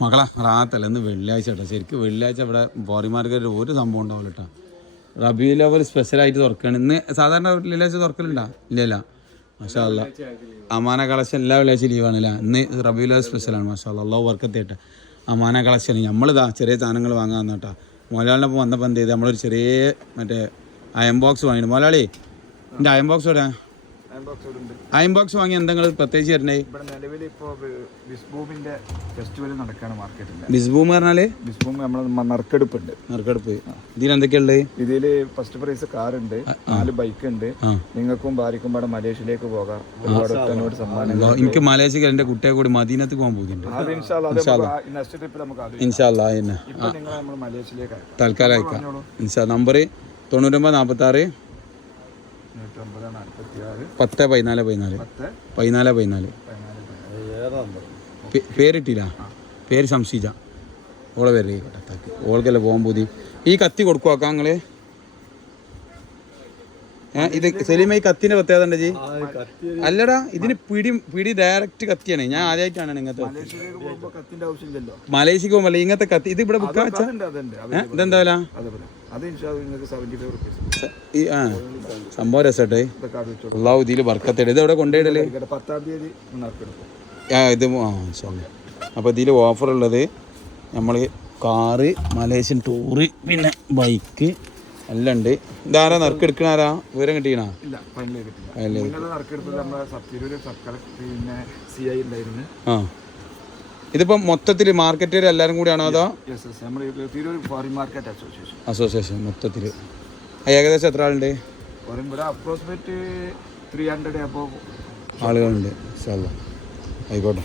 മകളെ റാത്തല്ല ഇന്ന് വെള്ളിയാഴ്ച കേട്ടോ. ശരിക്കും വെള്ളിയാഴ്ച ഇവിടെ ബോറിമാർക്ക് ഒരു സംഭവം ഉണ്ടാവില്ല കേട്ടോ. റബി ലെവൽ സ്പെഷ്യലായിട്ട് തുറക്കുകയാണ് ഇന്ന്. സാധാരണ വെള്ളിയാഴ്ച തുറക്കലുണ്ടോ? ഇല്ലല്ല. മാഷാ അല്ലാ. അമാന കളക്ഷൻ എല്ലാ വെള്ളിയാഴ്ച ലീവാണല്ലേ. ഇന്ന് റബി ലെവൽ സ്പെഷ്യലാണ്. മാഷാ അല്ലാ. അള്ളാഹു വർക്കത്തേട്ടെ. അമാന കളക്ഷൻ നമ്മളിതാ ചെറിയ സാധനങ്ങൾ വാങ്ങാൻ കേട്ടോ. മൊലാളിനൊപ്പം വന്നപ്പോൾ എന്ത് ചെയ്ത് നമ്മളൊരു ചെറിയ മറ്റേ അയൺ ബോക്സ് വാങ്ങിയിട്ട്. മൊലാളി എൻ്റെ അയൺ ബോക്സ് ഇവിടെ അയൺ ബോക്സ് വാങ്ങി എന്തെങ്കിലും പ്രത്യേകിച്ച് തരണേ? ബിസ്ബൂം പറഞ്ഞാല് നറുക്കെടുപ്പ് ഇതിലെന്തൊക്കെയുള്ളത്? ഇതില് ഫസ്റ്റ് പ്രൈസ് കാറുണ്ട്, 4 ബൈക്ക് ഉണ്ട്. നിങ്ങൾക്കും ഭാര്യക്കും പാടെ മലേഷ്യയിലേക്ക് പോകാം. ഒരുപാട് സമ്മാനം. എനിക്ക് മലേഷ്യക്ക് എൻ്റെ കുട്ടിയെ കൂടി മദീനത്ത് പോകാൻ പോകുന്നുണ്ട്. തൽക്കാലം അയക്കാം. നമ്പർ 9946 10 14 14 14. പേരിട്ടില്ല, പേര് സംശയിച്ച ഓളെ പേര് ഓൾക്കല്ലേ പോകാൻ പോതി. ഈ കത്തി കൊടുക്കുവാക്കാം നിങ്ങള്. ഇത് സെലിമ ഈ കത്തിന്റെ പ്രത്യേകത ഉണ്ട് ജി? അല്ലടാ, ഇതിന് പിടി ഡയറക്റ്റ് കത്തിയാണ്. ഞാൻ ആദ്യമായിട്ടാണ് ഇങ്ങനത്തെ മലേഷ്യക്ക് പോകുമ്പോൾ ഇങ്ങനത്തെ കത്തി. ഇത് ഇവിടെ ബുക്കാൻ വെച്ചാ ഇതെന്താ വില? സംഭവം രസട്ടെ. അള്ളാഹു ഇതില് ബർക്കത്തേട്. ഇത് എവിടെ കൊണ്ടുപോയിടല്? ഇത് അപ്പോൾ ഇതിൽ ഓഫർ ഉള്ളത് നമ്മൾ കാറ്, മലേഷ്യൻ ടൂറ്, പിന്നെ ബൈക്ക് എല്ലാം ഉണ്ട്. ഇതാരാ നറുക്കെടുക്കണാരാ? വിവരം കിട്ടിക്കണ? ആ, ഇതിപ്പോ മൊത്തത്തിൽ മാർക്കറ്റ് എല്ലാവരും കൂടിയാണോ അതോ അസോസിയേഷൻ മൊത്തത്തിൽ? ഏകദേശം എത്ര ആളുണ്ട്? ആളുകളുണ്ട്. ആയിക്കോട്ടെ.